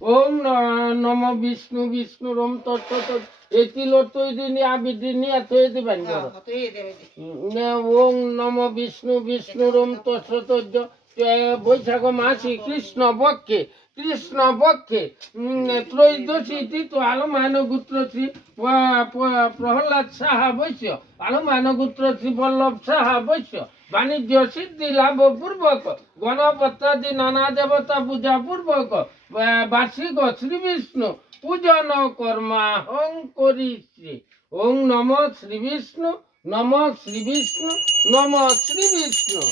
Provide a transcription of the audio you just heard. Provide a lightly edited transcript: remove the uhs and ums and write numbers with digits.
ওম নম বিষ্ণু বিষ্ণুরম তৎসৎ এটি তৈরি আবিদিনী এত দিবেন ওম নম বিষ্ণু বিষ্ণুরম তৎসৎ বৈশাখ মাসি কৃষ্ণ পক্ষে ত্রয়োদশী তিথি আলমান গোত্র শ্রী প্রহ্লাদ সাহা বৈশ্য আলমান গোত্র শ্রী বল্লভ সাহা বৈশ্য বাণিজ্য সিদ্ধি লাভ পূর্বক গণপত্যাদি নানা দেবতা পূজা পূর্বক বার্ষিক শ্রী বিষ্ণু পূজন কর্মাহং করিষ্যে। ওং নম শ্রী বিষ্ণু নম শ্রী বিষ্ণু নম শ্রী বিষ্ণু।